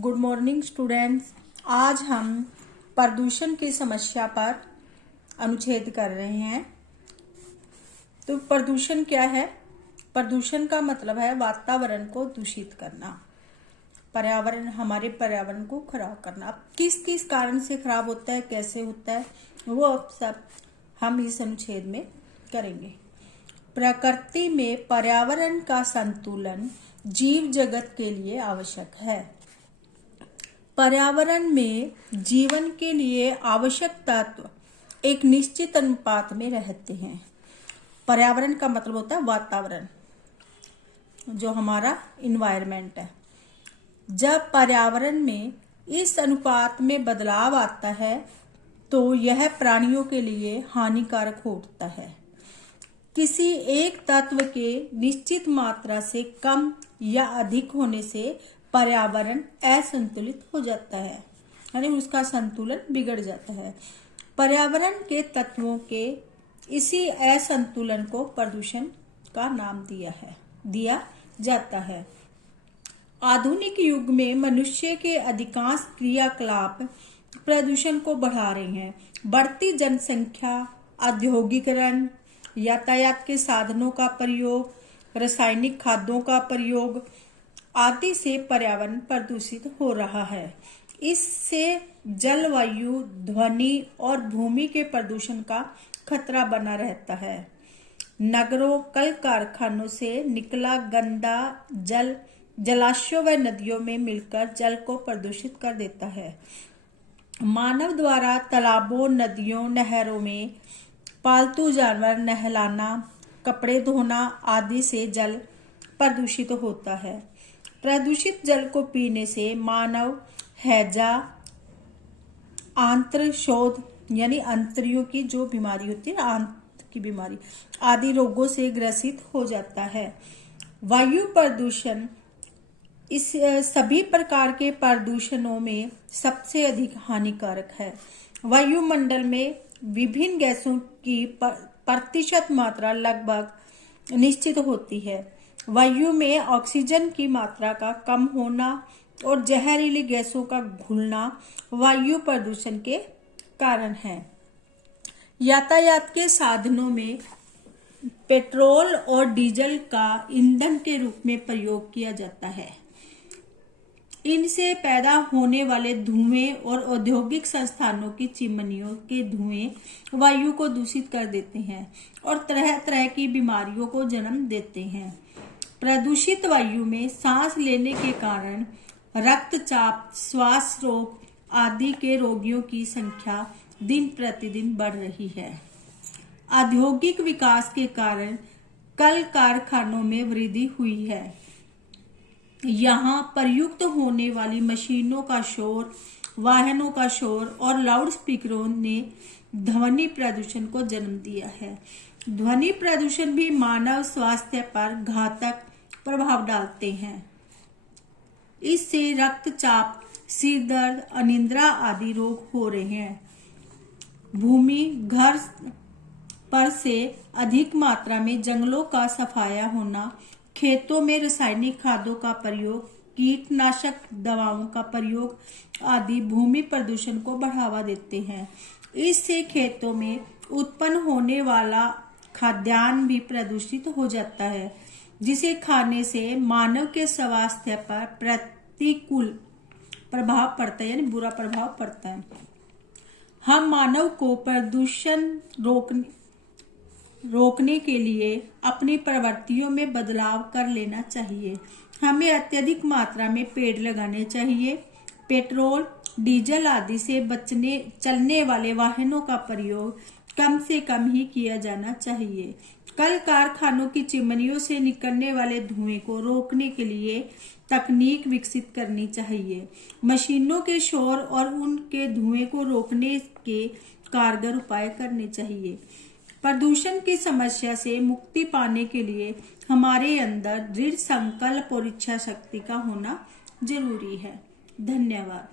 Good morning students. आज हम प्रदूषण की समस्या पर अनुच्छेद कर रहे हैं। तो प्रदूषण क्या है? प्रदूषण का मतलब है वातावरण को दूषित करना, पर्यावरण, हमारे पर्यावरण को खराब करना। अब किस किस कारण से खराब होता है, कैसे होता है, वो अब सब हम इस अनुच्छेद में करेंगे। प्रकृति में पर्यावरण का संतुलन जीव जगत के लिए आवश्यक है। पर्यावरण में जीवन के लिए आवश्यक तत्व एक निश्चित अनुपात में रहते हैं। पर्यावरण का मतलब होता है वातावरण, जो हमारा इन्वायरमेंट है। जब पर्यावरण में इस अनुपात में बदलाव आता है तो यह प्राणियों के लिए हानिकारक होता है। किसी एक तत्व के निश्चित मात्रा से कम या अधिक होने से पर्यावरण असंतुलित हो जाता है, यानी उसका संतुलन बिगड़ जाता है। पर्यावरण के तत्वों के इसी असंतुलन को प्रदूषण का नाम दिया जाता है। आधुनिक युग में मनुष्य के अधिकांश क्रियाकलाप प्रदूषण को बढ़ा रहे हैं। बढ़ती जनसंख्या, औद्योगिकरण, यातायात के साधनों का प्रयोग, रासायनिक खादों का प्रयोग आदि से पर्यावरण प्रदूषित हो रहा है। इससे जलवायु, ध्वनि और भूमि के प्रदूषण का खतरा बना रहता है। नगरों, कल कारखानों से निकला गंदा जल जलाशयों व नदियों में मिलकर जल को प्रदूषित कर देता है। मानव द्वारा तालाबों, नदियों, नहरों में पालतू जानवर नहलाना, कपड़े धोना आदि से जल प्रदूषित होता है। प्रदूषित जल को पीने से मानव हैजा, आंत्र शोथ यानी आंतरियों की जो बीमारी होती है, आंत की बीमारी आदि रोगों से ग्रसित हो जाता है। वायु प्रदूषण इस सभी प्रकार के प्रदूषणों में सबसे अधिक हानिकारक है। वायुमंडल में विभिन्न गैसों की प्रतिशत मात्रा लगभग निश्चित होती है। वायु में ऑक्सीजन की मात्रा का कम होना और जहरीली गैसों का घुलना वायु प्रदूषण के कारण है। यातायात के साधनों में पेट्रोल और डीजल का ईंधन के रूप में प्रयोग किया जाता है। इनसे पैदा होने वाले धुएं और औद्योगिक संस्थानों की चिमनियों के धुएं वायु को दूषित कर देते हैं और तरह तरह की बीमारियों को जन्म देते हैं। प्रदूषित वायु में सांस लेने के कारण रक्तचाप, श्वास रोग आदि के रोगियों की संख्या दिन प्रतिदिन बढ़ रही है। औद्योगिक विकास के कारण कल कारखानों में वृद्धि हुई है। यहाँ प्रयुक्त होने वाली मशीनों का शोर, वाहनों का शोर और लाउड स्पीकरों ने ध्वनि प्रदूषण को जन्म दिया है। ध्वनि प्रदूषण भी मानव स्वास्थ्य पर घातक प्रभाव डालते हैं। इससे रक्तचाप, सिर दर्द, अनिद्रा आदि रोग हो रहे हैं। भूमि घर पर से अधिक मात्रा में जंगलों का सफाया होना, खेतों में रासायनिक खादों का प्रयोग, कीटनाशक दवाओं का प्रयोग आदि भूमि प्रदूषण को बढ़ावा देते हैं। इससे खेतों में उत्पन्न होने वाला खाद्यान्न भी प्रदूषित हो जाता है, जिसे खाने से मानव के स्वास्थ्य पर प्रतिकूल प्रभाव पड़ता है, यानी बुरा प्रभाव पड़ता है। हम मानव को प्रदूषण रोकने के लिए अपनी प्रवृत्तियों में बदलाव कर लेना चाहिए। हमें अत्यधिक मात्रा में पेड़ लगाने चाहिए। पेट्रोल, डीजल आदि से चलने वाले वाहनों का प्रयोग कम से कम ही किया जाना चाहिए। कल कारखानों की चिमनियों से निकलने वाले धुएं को रोकने के लिए तकनीक विकसित करनी चाहिए। मशीनों के शोर और उनके धुएं को रोकने के कारगर उपाय करने चाहिए। प्रदूषण की समस्या से मुक्ति पाने के लिए हमारे अंदर दृढ़ संकल्प और इच्छा शक्ति का होना जरूरी है। धन्यवाद।